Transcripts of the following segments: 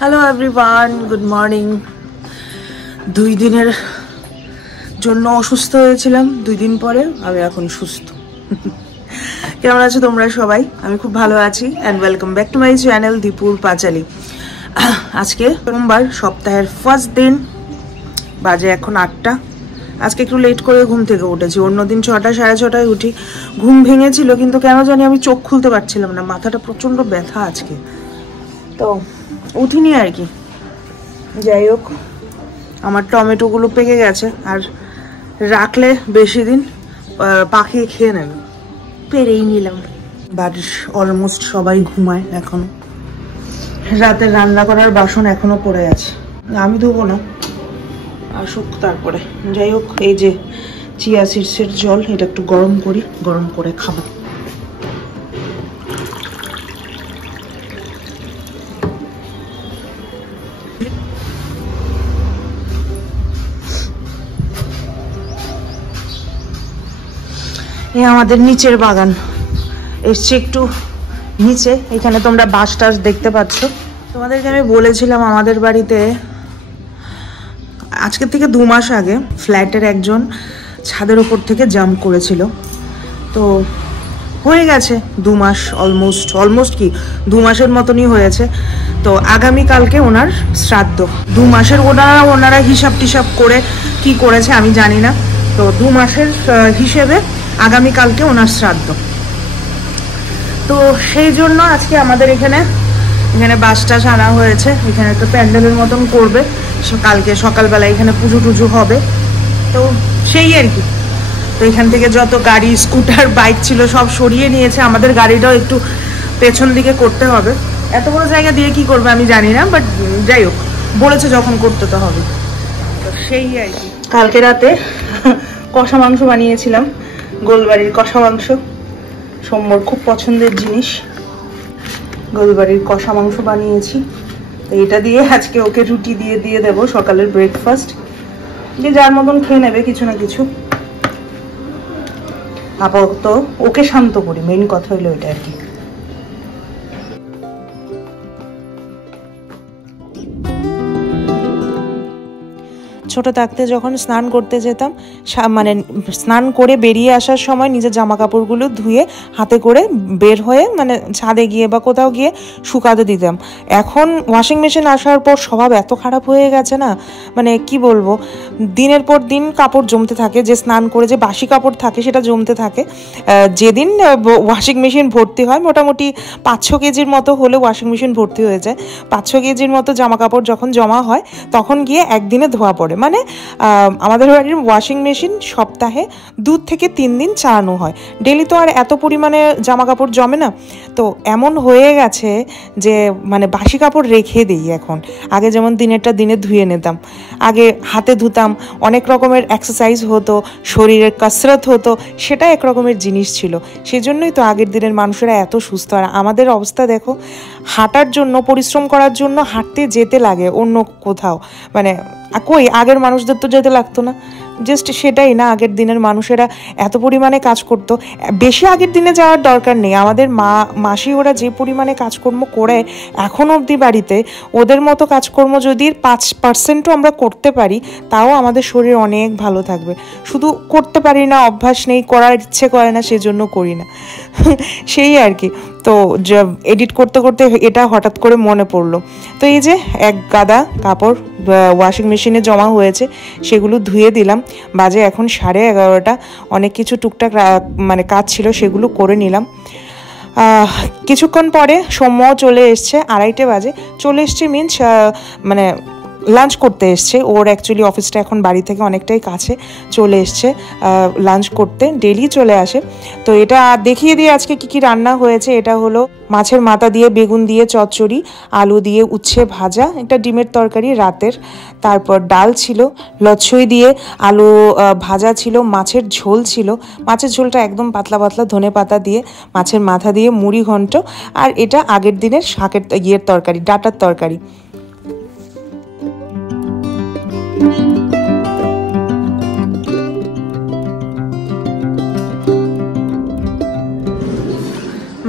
Hello everyone, good morning. 2 দিনের জন্য অসুস্থ হয়েছিলাম, 2 দিন পরে আমি এখন সুস্থ। কেমন আছো তোমরা সবাই? আমি খুব ভালো আছি and welcome back to my channel দীপুর পাঁচালী। আজকে সোমবার, সপ্তাহের ফার্স্ট দিন, বাজে এখন 8টা। আজকে একটু লেট করে ঘুম থেকে উঠেছি। অন্যদিন 6টা সাড়ে 6টায় উঠি। ঘুম ভেঙেছিল কিন্তু কেন জানি আমি চোখ খুলতে পারছিলাম না, মাথাটা প্রচণ্ড ব্যথা আজকে, তো উঠিনি আর কি। যাই হোক, আমার টমেটোগুলো পেকে গেছে, আর রাখলে বেশি দিন পাখিয়ে খেয়ে নেবে, পেরেই নিলাম। বাড়ির অলমোস্ট সবাই ঘুমায় এখনো। রাতে রান্না করার বাসন এখনো পড়ে আছে, আমি ধোবো না, আসুক তারপরে। যাই হোক, এই যে চিয়া সিডসের জল, এটা একটু গরম করি, গরম করে খাবো। এই আমাদের নিচের বাগান, এসছে একটু নিচে। এখানে তোমরা বাঁশ টাস দেখতে পাচ্ছ। তোমাদেরকে আমি বলেছিলাম আমাদের বাড়িতে আজকের থেকে 2 মাস আগে ফ্ল্যাটের একজন ছাদের উপর থেকে জাম্প করেছিল। তো হয়ে গেছে 2 মাস, অলমোস্ট কি 2 মাসের মতনই হয়েছে। তো আগামীকালকে ওনার শ্রাদ্ধ। 2 মাসের ওনারা হিসাব টিসাব করে কি করেছে আমি জানি না। তো 2 মাসের হিসেবে আগামীকালকে ওনার শ্রাদ্ধ। তো সেই জন্য আজকে আমাদের এখানে বাস টাস আনা হয়েছে। এখানে একটা প্যান্ডেলের মতন করবে, কালকে সকালবেলা এখানে পুজো টুজো হবে। তো সেই আর কি। তো এখান থেকে যত গাড়ি, স্কুটার, বাইক ছিল সব সরিয়ে নিয়েছে। আমাদের গাড়িটাও একটু পেছন দিকে করতে হবে। এত বড় জায়গা দিয়ে কি করবে আমি জানি না, বাট যাই হোক, বলেছে যখন করতে তো হবে। তো সেই আর কি। কালকে রাতে কষা মাংস বানিয়েছিলাম, গোলবাড়ির কষা মাংস। সোমবার খুব পছন্দের জিনিস, গোলবাড়ির কষা মাংস বানিয়েছি। তো এটা দিয়ে আজকে ওকে রুটি দিয়ে দেবো সকালের ব্রেকফাস্ট, যে যার মতন খেয়ে নেবে কিছু না কিছু। আপাতত ওকে শান্ত করি, মেইন কথা হলো এটা আর কি। ছোট থাকতে যখন স্নান করতে যেতাম, মানে স্নান করে বেরিয়ে আসার সময় নিজের জামা কাপড়গুলো ধুয়ে হাতে করে বের হয়ে মানে ছাদে গিয়ে বা কোথাও গিয়ে শুকাতে দিতাম। এখন ওয়াশিং মেশিন আসার পর স্বভাব এত খারাপ হয়ে গেছে না, মানে কি বলবো, দিনের পর দিন কাপড় জমতে থাকে। যে স্নান করে যে বাসি কাপড় থাকে সেটা জমতে থাকে। যেদিন ওয়াশিং মেশিন ভর্তি হয়, মোটামুটি 5-6 কেজির মতো হলে ওয়াশিং মেশিন ভর্তি হয়ে যায়। 5-6 কেজির মতো জামা কাপড় যখন জমা হয় তখন গিয়ে একদিনে ধোয়া পড়ে। মানে আমাদের বাড়ির ওয়াশিং মেশিন সপ্তাহে 2 থেকে 3 দিন চালানো হয়। ডেলি তো আর এত পরিমাণে জামা কাপড় জমে না। তো এমন হয়ে গেছে যে মানে বাসি কাপড় রেখে দিই এখন। আগে যেমন দিনেরটা দিনে ধুয়ে নিতাম, আগে হাতে ধুতাম, অনেক রকমের এক্সারসাইজ হতো, শরীরের কসরত হতো, সেটা এক রকমের জিনিস ছিল। সেজন্যই তো আগের দিনের মানুষেরা এত সুস্থ। আর আমাদের অবস্থা দেখো, হাঁটার জন্য, পরিশ্রম করার জন্য হাঁটতে যেতে লাগে অন্য কোথাও। মানে কই আগের মানুষদের তো যেতে লাগতো না, জাস্ট সেটাই না। আগের দিনের মানুষেরা এত পরিমাণে কাজ করতো, বেশি আগের দিনে যাওয়ার দরকার নেই। আমাদের মাসি ওরা যে পরিমাণে কাজকর্ম করে এখন অবধি বাড়িতে, ওদের মতো কাজকর্ম যদি 5%ও আমরা করতে পারি, তাও আমাদের শরীর অনেক ভালো থাকবে। শুধু করতে পারি না, অভ্যাস নেই, করার ইচ্ছে করে না, সেজন্য করি না। সেই আর কি। তো এডিট করতে করতে এটা হঠাৎ করে মনে পড়লো। তো এই যে এক গাদা কাপড় ওয়াশিং মেশিনে জমা হয়েছে, সেগুলো ধুয়ে দিলাম। বাজে এখন 11:30। অনেক কিছু টুকটাক মানে কাজ ছিল, সেগুলো করে নিলাম। কিছুক্ষণ পরে সৌম্যও চলে এসছে, 2:30 বাজে চলে এসছে। মিনস মানে লাঞ্চ করতে এসছে। ওর অ্যাকচুয়ালি অফিসটা এখন বাড়ি থেকে অনেকটাই কাছে, চলে এসছে লাঞ্চ করতে, ডেলি চলে আসে। তো এটা দেখিয়ে দিয়ে আজকে কি রান্না হয়েছে। এটা হলো মাছের মাথা দিয়ে বেগুন দিয়ে চচ্চড়ি, আলু দিয়ে উচ্ছে ভাজা, একটা ডিমের তরকারি রাতের, তারপর ডাল ছিল, লচ্ছই দিয়ে আলু ভাজা ছিল, মাছের ঝোল ছিল। মাছের ঝোলটা একদম পাতলা পাতলা, ধনে পাতা দিয়ে, মাছের মাথা দিয়ে মুড়ি ঘন্ট, আর এটা আগের দিনের শাকের তরকারি, ডাঁটার তরকারি।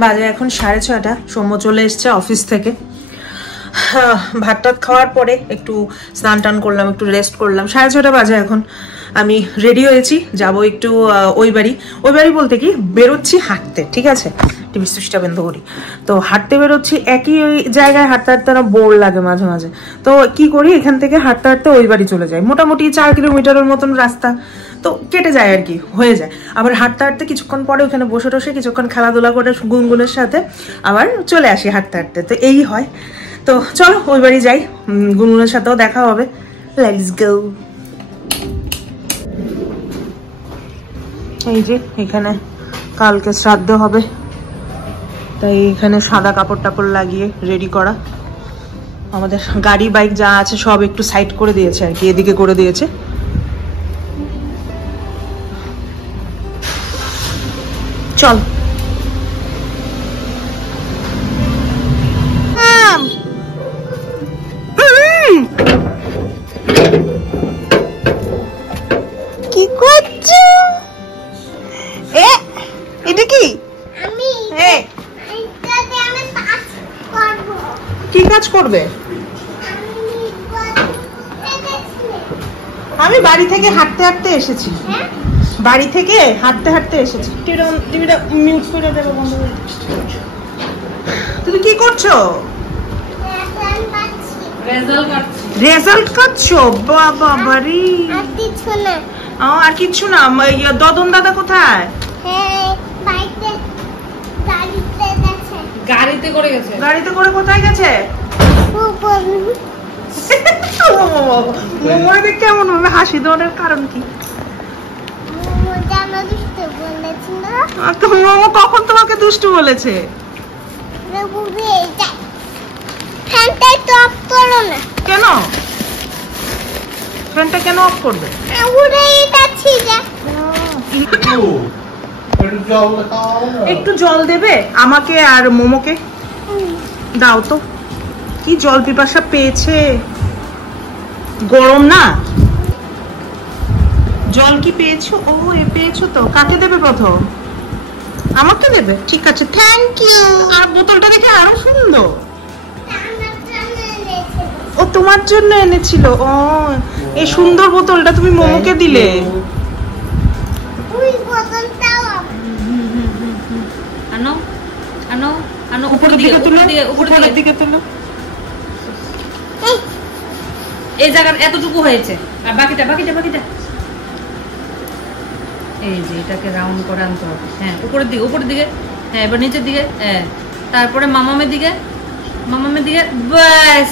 বাজে এখন 6:30। সৌম্য চলে এসছে অফিস থেকে। ভাত টাত খাওয়ার পরে একটু স্নান টান করলাম, একটু রেস্ট করলাম। 6:30 বাজে এখন। আমি রেডি হয়েছি, যাব একটু ওই বাড়ি বলতে কি বেরোচ্ছি হাঁটতে, ঠিক আছে, টিভি সুইচটা বন্ধ করি। তো হাঁটতে বেরোচ্ছি, একই ওই জায়গায় হাঁটতে হাঁটতে না বোর লাগে মাঝে মাঝে। তো কি করি, এখান থেকে হাঁটতে হাঁটতে ওই বাড়ি চলে যাই। মোটামুটি 4 কিলোমিটারের মতন রাস্তা, তো কেটে যায় আর কি, হয়ে যায়। আবার হাঁটতে হাঁটতে কিছুক্ষণ পরে ওখানে বসে টসে কিছুক্ষণ খেলাধুলা করে গুনগুনের সাথে আবার চলে আসি হাঁটতে হাঁটতে। তো এই হয়। তো চলো ওই বাড়ি যাই, গুনগুনের সাথেও দেখা হবে। Let's go. এই যে এখানে কালকে শ্রাদ্ধ হবে, তাই এখানে সাদা কাপড় টাপড় লাগিয়ে রেডি করা। আমাদের গাড়ি বাইক যা আছে সব একটু সাইড করে দিয়েছে আর কি, এদিকে করে দিয়েছে। চল কি করছো? এটা কি? কি কাজ করবে? আমি বাড়ি থেকে হাঁটতে হাঁটতে এসেছি, বাড়ি থেকে হাঁটতে হাঁটতে এসেছি। টিভিটা মিউট করে দেবো, বন্ধ করে। তুমি কি করছো? রেজাল্ট কাটছো? বাবা বাড়ি। আর কিচ্ছু না। দদন দাদা কোথায়? গাড়িতে করে গেছে। গাড়িতে করে কোথায় গেছে? কেমন ভাবে হাসি দেওয়ার কারণ কি? মোমো কখন তোমাকে দুষ্টু বলেছে? কেন? ফ্যানটা কেন অফ করবে? একটু জল দেবে আমাকে আর মোমোকে? দাও তো, কি জল পিপাসা পেয়েছে। গরম না? জল কি পেয়েছো? ও পেয়েছো তো। কাকে দেবে প্রথম? আমাকে দেবে, ঠিক আছে, থ্যাংক ইউ। আর বোতলটা দেখে আরো সুন্দর। ও তোমার জন্য এনেছিল। ও এই সুন্দর বোতলটা তুমি মোমোকে দিলে। আনো আনো আনো, উপরের দিকে তুলো, উপরের দিকে তুলো। এই জায়গা এতটুকু হয়েছে, আর বাকিটা বাকিটা বাকিটা। এই যে এটাকে রাউন্ড করে আনতে হবে। হ্যাঁ উপরের দিকে, উপরের দিকে। হ্যাঁ এবার নিচের দিকে। হ্যাঁ তারপরে মামামের দিকে, মামামের দিকে। ব্যাস,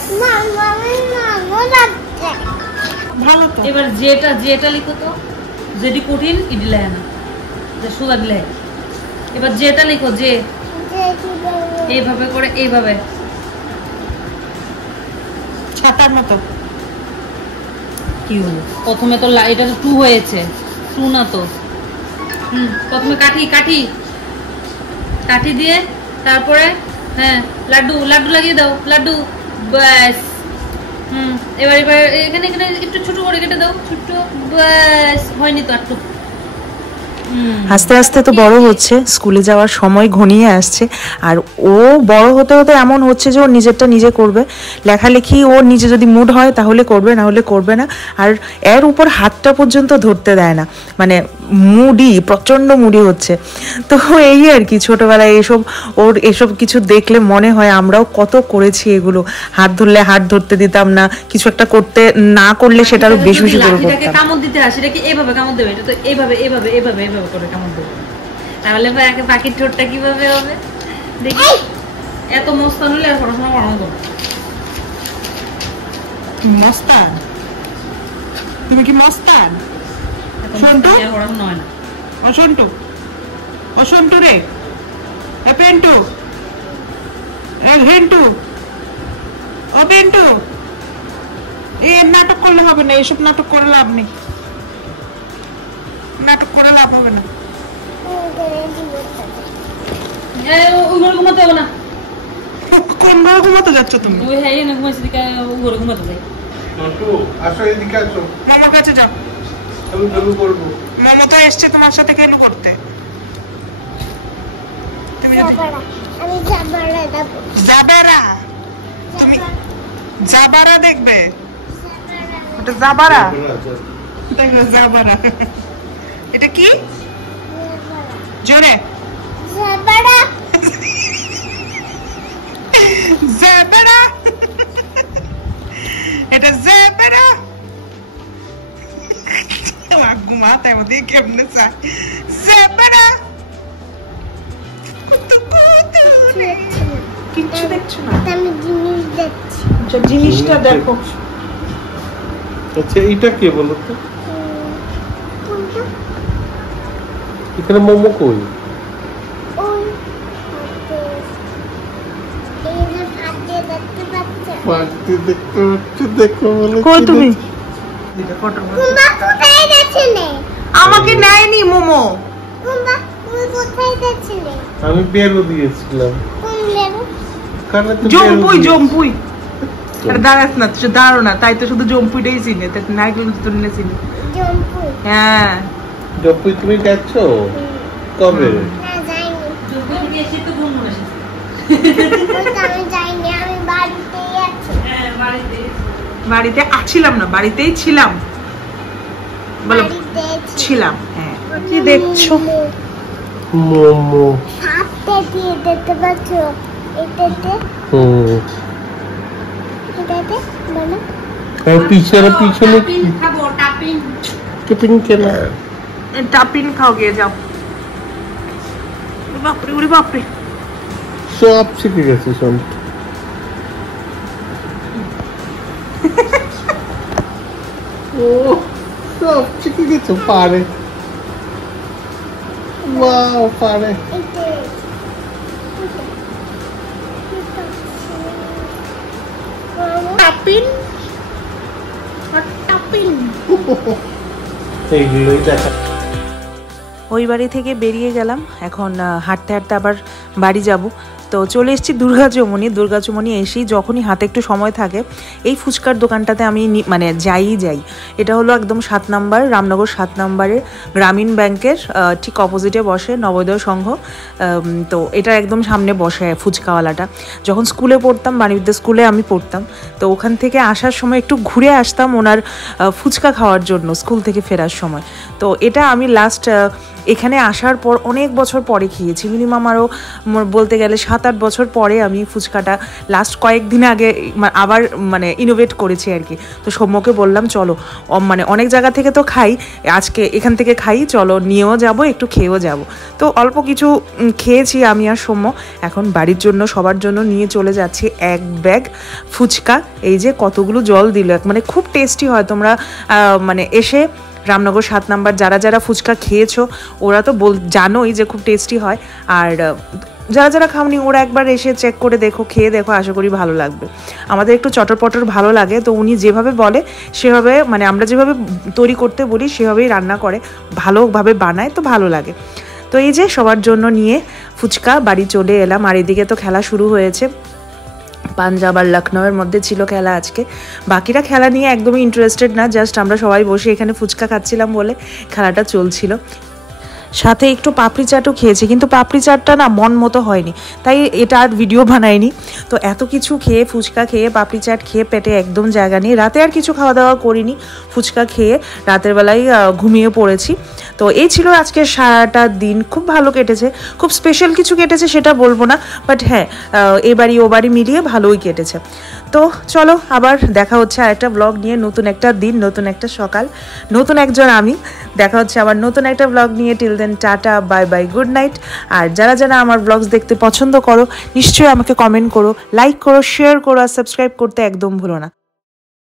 ভালো তো। এবার যেটা লিখো তো। যেটি কঠিন ইডলে না, যে সুগা দিলে। এবার যেটা লিখো, যে এইভাবে করে, এইভাবে ছাতার মতো। কি হলো? প্রথমে তো এটা তো 2 হয়েছে, 2 না তো। প্রথমে কাঠি কাঠি কাঠি দিয়ে তারপরে হ্যাঁ লাড্ডু লাড্ডু লাগিয়ে দাও, লাড্ডু। ব্যাস। এবার এবার এখানে এখানে একটু ছোট করে কেটে দাও, ছোট। ব্যাস, হয়নি তো একটু। আস্তে আস্তে তো বড় হচ্ছে, স্কুলে যাওয়ার সময় ঘনিয়ে আসছে। আর ও বড় হতে হতে এমন হচ্ছে যে ও নিজেরটা নিজে করবে। লেখালেখি ওর নিজে যদি মুড হয় তাহলে করবে, না হলে করবে না। আর এর উপর হাতটা পর্যন্ত ধরতে দেয় না, মানে মুডি, প্রচণ্ড মুডি হচ্ছে। তো এই আর কি, ছোটবেলায় ওর এসব কিছু দেখলে মনে হয় আমরাও কত করেছি এগুলো। হাত ধরলে হাত ধরতে দিতাম না, কিছু একটা করতে না করলে সেটা আরো বেশি বেশি করে করতাম। কামড় দিতে আসে, এটা কি এইভাবে কামড় দেবে? এটা তো এইভাবে এইভাবে এইভাবে এইভাবে করে কামড় দেবে। তাহলে পাখির ঠোঁটটা কিভাবে হবে দেখি? এত মস্তান হলে আর পড়াশোনা করানো যাবে? মস্তান? তুমি কি মস্তান? সন্টু পড়াশোনা হয় না। অসন্টু, অসন্টু রে, পেন্টু, ঘেন্টু, ও পেন্টু। এই নাটক করলে হবে না, এসব নাটক করে লাভ নেই, নাটক করে লাভ হবে না। ওই ঘরে ঘুমাতে হবে না। কোন ঘরে ঘুমাতে যাচ্ছ তুমি? ওই হ্যাঁ না ঘুমাইছি দিকে, ওই ঘরে ঘুমাতে যাই। আসো এদিকে আসো, মামার কাছে যাও। আমি খেলু করবো। মামা তো এসছে তোমার সাথে খেলু করতে। তুমি যাবে না? তুমি জাবারা দেখবে, ওটা জাবারা, দেখো জাবারা। এটা কি জোরে? জাবারা জাবারা, এটা জাবারা। ঘুমাতে আমাদের কেমনে চায় জাবারা। কিচ্ছু দেখছো না, আমি জিনিস দেখছি। জিনিসটা দেখো। আচ্ছা এটা কে বলো তো? কোনটা? এখানে মোমো কই? ওই এই যে হাতে দেখতে পাচ্ছ? পার্টি দেখতে পাচ্ছ? দেখো বলে কই কি তুমি? দেখছো? এটা ফটো। কুম্বা কোথায় গেছিলে? আমাকে নেয়নি মোমো। কুম্বা তুমি কোথায় গেছিলে? আমি বেরো দিয়েছিলাম। কোন লেবু? কানে তো জম্পুই, বেরো জম্পুই। আরে দাঁড়াস না, তুই দাঁড়ো না, তাই তো শুধু জম্পুইটাই চিনে, তাই নাইগুলো তো নিয়ে চিনি। জম্পু। হ্যাঁ জম্পুই তুমি গেছো কবে? হ্যাঁ যাইনি। দুপুর থেকে এসে তো ঘুম এসেছে। ওইটা আমি যাইনি, আমি বাড়িতেই আছি। হ্যাঁ বাড়িতে। বাড়িতে আছিলাম না, বাড়িতেই ছিলাম। বলো বাড়িতে আছি। ছিলাম। হ্যাঁ কি দেখছো? মোমো। হাতে দিয়ে দেখতে পাচ্ছ? এটাতে এটাতে বলো। আর পিছনে পিছনে টাপিং খাবো, টাপিং। টিফিন কেন? টাপিন খাও, গিয়ে যাও। ওরে বাপরে, ওরে বাপরে। সব শিখে গেছে সব। ও সব শিখে গেছে, পারে। ওয়াও পারে। এটা টাপিন আর টাপিন। এইগুলোই দেখা। ওই বাড়ি থেকে বেরিয়ে গেলাম, এখন হাঁটতে হাঁটতে আবার বাড়ি যাব। তো চলে এসেছি দুর্গাচুমনি এসেই যখনই হাতে একটু সময় থাকে এই ফুচকার দোকানটাতে আমি মানে যাই। এটা হলো একদম 7 নম্বর, রামনগর 7 নম্বরের গ্রামীণ ব্যাংকের ঠিক অপোজিটে বসে নবোদয় সংঘ। তো এটা একদম সামনে বসে ফুচকাওয়ালাটা। যখন স্কুলে পড়তাম, বাণিজ্য স্কুলে আমি পড়তাম, তো ওখান থেকে আসার সময় একটু ঘুরে আসতাম ওনার ফুচকা খাওয়ার জন্য স্কুল থেকে ফেরার সময়। তো এটা আমি লাস্ট এখানে আসার পর অনেক বছর পরে খেয়েছি, মিনিমাম আরও বলতে গেলে 7-8 বছর পরে আমি ফুচকাটা লাস্ট কয়েকদিন আগে আবার মানে ইনোভেট করেছি আর কি। তো সৌম্যকে বললাম চলো, মানে অনেক জায়গা থেকে তো খাই, আজকে এখান থেকে খাই, চলো নিয়েও যাব, একটু খেয়েও যাব। তো অল্প কিছু খেয়েছি আমি আর সৌম্য। এখন বাড়ির জন্য সবার জন্য নিয়ে চলে যাচ্ছি 1 ব্যাগ ফুচকা। এই যে কতগুলো জল দিল, মানে খুব টেস্টি হয়। তোমরা মানে এসে রামনগর 7 নম্বর যারা ফুচকা খেয়েছো ওরা তো জানোই যে খুব টেস্টি হয়। আর যারা খাওনি ওরা একবার এসে চেক করে দেখো, খেয়ে দেখো, আশা করি ভালো লাগবে। আমাদের একটু চটরপটর ভালো লাগে, তো উনি যেভাবে বলে সেভাবে, মানে আমরা যেভাবে তৈরি করতে বলি সেভাবেই রান্না করে, ভালোভাবে বানায়, তো ভালো লাগে। তো এই যে সবার জন্য নিয়ে ফুচকা বাড়ি চলে এলাম। আর এদিকে তো খেলা শুরু হয়েছে, পাঞ্জাব আর লখনউয়ের মধ্যে ছিল খেলা আজকে। বাকিরা খেলা নিয়ে একদমই ইন্টারেস্টেড না, জাস্ট আমরা সবাই বসে এখানে ফুচকা খাচ্ছিলাম বলে খেলাটা চলছিল। সাথে একটু পাপড়ি চাটও খেয়েছি, কিন্তু পাপড়ি চাটটা না মন মতো হয়নি, তাই এটা আর ভিডিও বানাইনি। তো এত কিছু খেয়ে, ফুচকা খেয়ে, পাপড়ি চাট খেয়ে পেটে একদম জায়গা নেই। রাতে আর কিছু খাওয়া দাওয়া করিনি, ফুচকা খেয়ে রাতের বেলায় ঘুমিয়ে পড়েছি। তো এই ছিল আজকে সারাটা দিন, খুব ভালো কেটেছে। খুব স্পেশাল কিছু কেটেছে সেটা বলবো না, বাট হ্যাঁ এ বাড়ি ও বাড়ি মিলিয়ে ভালোই কেটেছে। তো চলো আবার দেখা হচ্ছে আরেকটা ব্লগ নিয়ে, নতুন একটা দিন, নতুন একটা সকাল, নতুন একজন আমি। দেখা হচ্ছে আবার নতুন একটা ব্লগ নিয়ে। Till then tata, bye bye, good night. আর যারা আমার ব্লগস দেখতে পছন্দ করো নিশ্চয়ই আমাকে কমেন্ট করো, লাইক করো, শেয়ার করো আর সাবস্ক্রাইব করতে একদম ভুলো না।